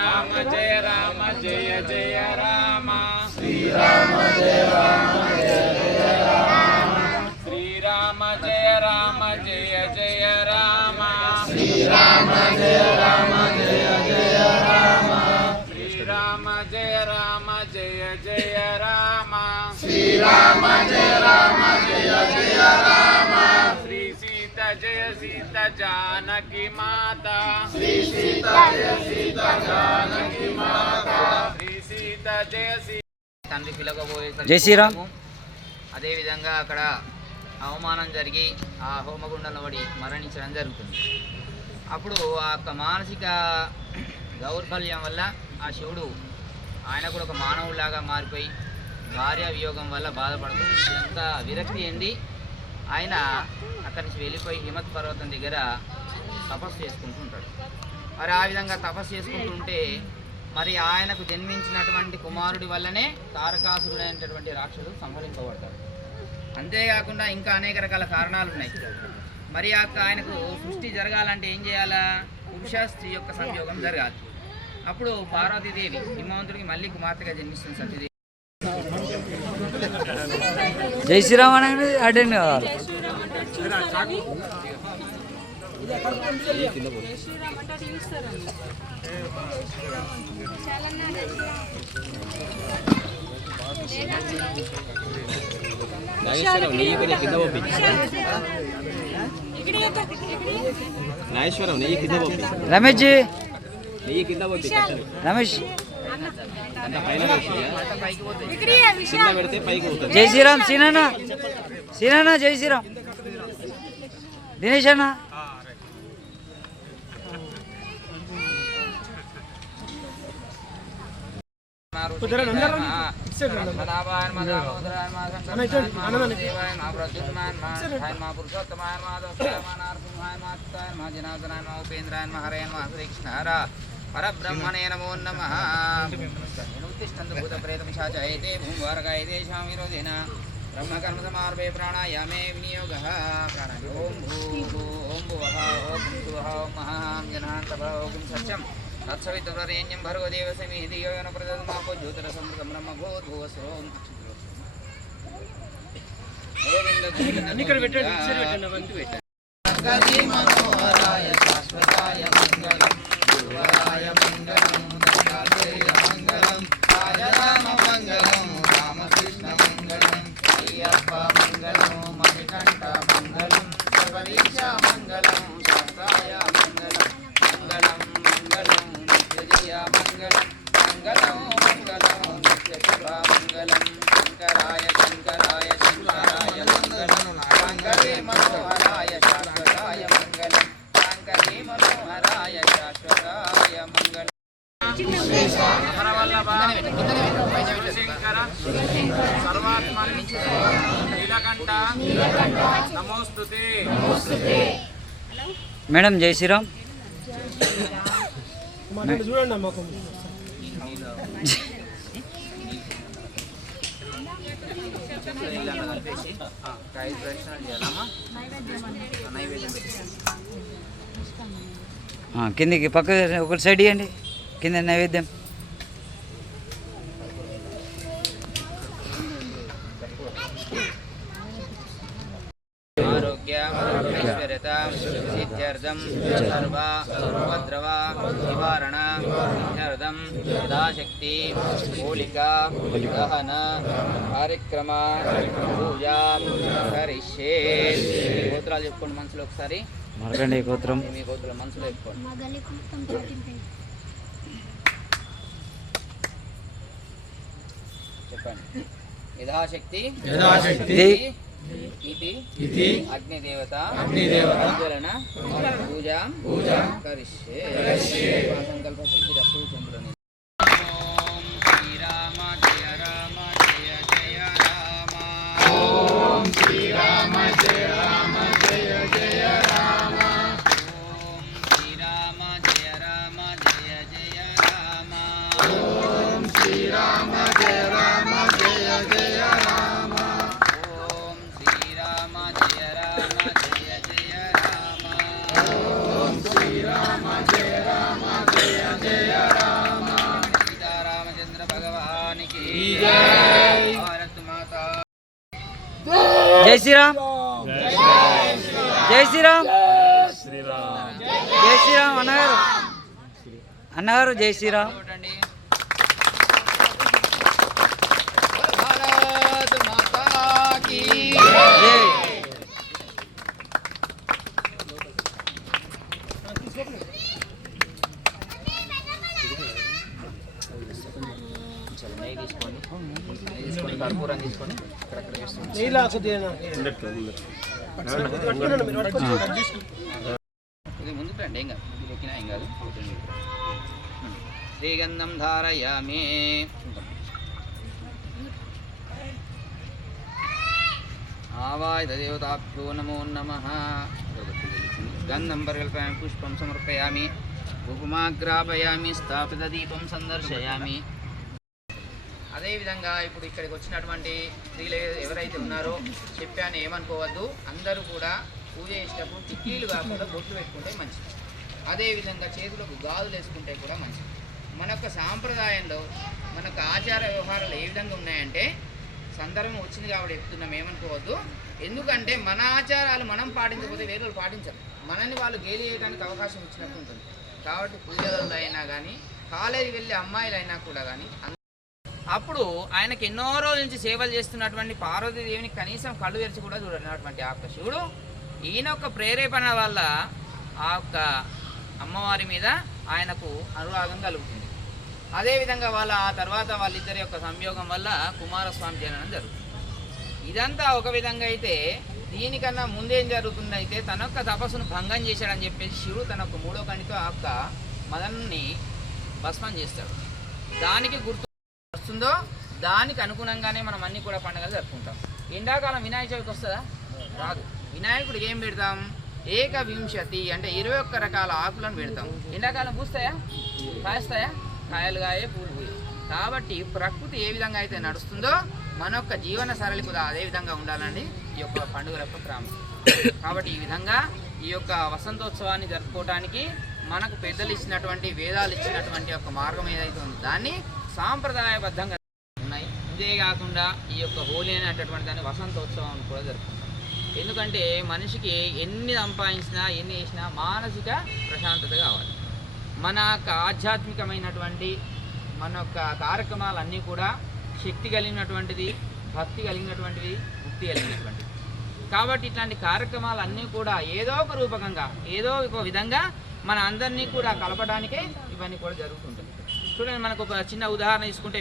రామ జయ రామ జయ జయ రామ. శ్రీరామ జయ రామ జయ జయ రామ. శ్రీరామ జయ రామ జయ జయ రామ. శ్రీరామ జయ రామ జయ జయ రామ శ్రీరామ జయ రామ జయ జయ రామ శ్రీరామ జయ రామ జయ జయ రామ శ్రీ సీత జయ సీత జానకి మాత. శ్రీ సీత జయ సీత జానకి తండ్రి పిలకపోయేసరికి జై శ్రీరామ్. అదేవిధంగా అక్కడ అవమానం జరిగి ఆ హోమగుండంలో పడి మరణించడం జరుగుతుంది. అప్పుడు ఆ యొక్క మానసిక దౌర్బల్యం వల్ల ఆ శివుడు ఆయన కూడా ఒక మానవులాగా మారిపోయి భార్య వియోగం వల్ల బాధపడుతూ ఎంత విరక్తి చెంది ఆయన అక్కడి నుంచి వెళ్ళిపోయి హిమత్ పర్వతం దగ్గర తపస్సు చేసుకుంటూ ఉంటాడు. మరి ఆ విధంగా తపస్సు చేసుకుంటుంటే మరి ఆయనకు జన్మించినటువంటి కుమారుడి వల్లనే తారకాసురుడు అనేటటువంటి రాక్షసుడు సంహరింపబడతాడు. అంతేకాకుండా ఇంకా అనేక రకాల కారణాలు ఉన్నాయి మరి ఆ యొక్క ఆయనకు సృష్టి జరగాలంటే ఏం చేయాలా? పురుష స్త్రీ యొక్క సంయోగం జరగాలి. అప్పుడు పార్వతీదేవి హిమవంతుడికి మళ్ళీ కుమార్తెగా జన్మిస్తుంది సతీదేవి. జై శ్రీరామ్ అనేది అటెండ్ కావాలి నాగేశ్వరం నెయ్యి కొంచెం కింద పంపి నాగేశ్వరం నెయ్యి కింద పంపి రమేష్. నెయ్యి కింద రమేష్ జై శ్రీరామ్ సీనన్న. సీనన్న జై శ్రీరామ్. దినేష్ అన్న. పరబ్రహ్మణే నమో నమ. ఉత్తిష్టంతు భూత ప్రేత పిశాచైతే భూమవారకాయతేషాం విరోధేన. బ్రహ్మకర్మ సమార్భే ప్రాణాయామే వినియోగ. ఓం భూ ఓం భువః ఓం భువః ఓం మహాం జనాంతభ ఓం సత్యం. తత్సవితురేణ్యం భర్గో దేవసమి ధియో యన ప్రదమాపో జ్యోతిరసమృతం బ్రహ్మ భూర్భువస్వం ఇక్కడ పెట్టండి మనోహరాయ శాశ్వతాయ మంగళం. గురువరాయ మంగళం. సర్వాత్మన్ నీలకంఠ నమోస్తుతే మేడం జై శ్రీరామ్. కిందికి పక్క ఒకటి సైడ్ ఇవ్వండి కింద నైవేద్యం. సిద్ధ్యర్థం సర్వ ఉపద్రవ నివారణ సిద్ధ్యర్థం యథాశక్తి పోలిక దహన కార్యక్రమ పూజ కరిష్యే. గోత్రాలు చెప్పుకోండి మనసులో ఒకసారి. మరకండి గోత్రం. మీ గోత్రాలు మనసులో చెప్పుకోండి. మా గల్లీ మొత్తం థర్టీన్ చెప్పండి యథాశక్తి ఇది ఇది ఇది అగ్నిదేవత అగ్నిదేవత జ్వలన పూజ పూజ కరిష్యే సంకల్ప సిద్ధిరస్తు చంద్రుని ఓం శ్రీరామ జయ రామ జయ జయ రామ ఓం శ్రీరామ జయ రామ జయ జయ రామ ఓం శ్రీరామ జయ రామ జయ జయ రామ ఓం శ్రీరామ జయ రామ జై శ్రీరామ్ జై శ్రీరామ్ జై శ్రీరామ్ అన్నగారు అన్నగారు జై శ్రీరామ్ నెయ్యి తీసుకోండి నెయ్యి తీసుకోండి కర్పూరం తీసుకోండి అక్కడక్కడ వేసుకోండి ఇది ముందుకు రండి ఏం కాదు ఇది ఎక్కినా ఏం కాదు శ్రీగంధం ధారయామి ఆవాయుధ దేవతాభ్యో నమో నమ గంధం పరికల్పయామి పుష్పం సమర్పయామి ఉపమాగ్రాపయామి స్థాపిత దీపం సందర్శయామి అదేవిధంగా ఇప్పుడు ఇక్కడికి వచ్చినటువంటి స్త్రీలు ఎవరైతే ఉన్నారో చెప్పాను ఏమనుకోవద్దు అందరూ కూడా పూజ చేసేటప్పుడు టిక్కీలు కాకుండా బొట్లు పెట్టుకుంటే మంచిది. అదేవిధంగా చేతులకు గాజులు వేసుకుంటే కూడా మంచిది. మన యొక్క సాంప్రదాయంలో మనకు ఆచార వ్యవహారాలు ఏ విధంగా ఉన్నాయంటే సందర్భం వచ్చింది కాబట్టి చెప్తున్నాం ఏమనుకోవద్దు. ఎందుకంటే మన ఆచారాలు మనం పాటించకపోతే వేరే వాళ్ళు పాటించరు. మనల్ని వాళ్ళు గేలి చేయడానికి అవకాశం ఇచ్చినట్టు ఉంటుంది. కాబట్టి పూజలలో అయినా కానీ కాలేజీ వెళ్ళే అమ్మాయిలు అయినా కూడా కానీ అప్పుడు ఆయనకి ఎన్నో రోజుల నుంచి సేవలు చేస్తున్నటువంటి పార్వతీదేవిని కనీసం కళ్ళు తెరిచి కూడా చూడనటువంటి ఆ యొక్క శివుడు ఈయన యొక్క ప్రేరేపణ వల్ల ఆ యొక్క అమ్మవారి మీద ఆయనకు అనురాగం కలుగుతుంది. అదేవిధంగా వాళ్ళ ఆ తర్వాత వాళ్ళిద్దరి యొక్క సంయోగం వల్ల కుమారస్వామి జననం జరుగుతుంది. ఇదంతా ఒక విధంగా అయితే దీనికన్నా ముందేం జరుగుతుందైతే తన యొక్క తపస్సును భంగం చేశాడని చెప్పేసి శివుడు తన యొక్క మూడో కణితో ఆ యొక్క మదన్ని భస్మం చేస్తాడు. దానికి గుర్తు వస్తుందో దానికి అనుగుణంగానే మనం అన్ని కూడా పండుగలు జరుపుకుంటాం. ఎండాకాలం వినాయక చవితి వస్తుందా? రాదు. వినాయకుడు ఏం పెడతాం? ఏక వింశతి అంటే ఇరవై ఒక్క రకాల ఆకులను పెడతాం. ఎండాకాలం పూస్తాయా? కాస్తాయా? కాయలు కాయే పూలు పూయ. కాబట్టి ప్రకృతి ఏ విధంగా అయితే నడుస్తుందో మన యొక్క జీవన సరళి కూడా అదే విధంగా ఉండాలండి ఈ యొక్క పండుగల యొక్క ప్రాముఖ్యత. కాబట్టి ఈ విధంగా ఈ యొక్క వసంతోత్సవాన్ని జరుపుకోవడానికి మనకు పెద్దలు ఇచ్చినటువంటి వేదాలు ఇచ్చినటువంటి యొక్క మార్గం ఏదైతే ఉందో దాన్ని సాంప్రదాయబద్ధంగా ఉన్నాయి. ఇదే కాకుండా ఈ యొక్క హోలీ అనేటటువంటి దాన్ని వసంతోత్సవం కూడా జరుపుకుంటాం. ఎందుకంటే మనిషికి ఎన్ని సంపాదించినా ఎన్ని చేసినా మానసిక ప్రశాంతత కావాలి. మన యొక్క ఆధ్యాత్మికమైనటువంటి మన యొక్క కార్యక్రమాలన్నీ కూడా శక్తి కలిగినటువంటిది భక్తి కలిగినటువంటిది ముక్తి కలిగినటువంటిది. కాబట్టి ఇట్లాంటి కార్యక్రమాలన్నీ కూడా ఏదో ఒక రూపకంగా ఏదో ఒక విధంగా మన అందరినీ కూడా కలపడానికే ఇవన్నీ కూడా జరుగుతుంది చూడండి మనకు ఒక చిన్న ఉదాహరణ తీసుకుంటే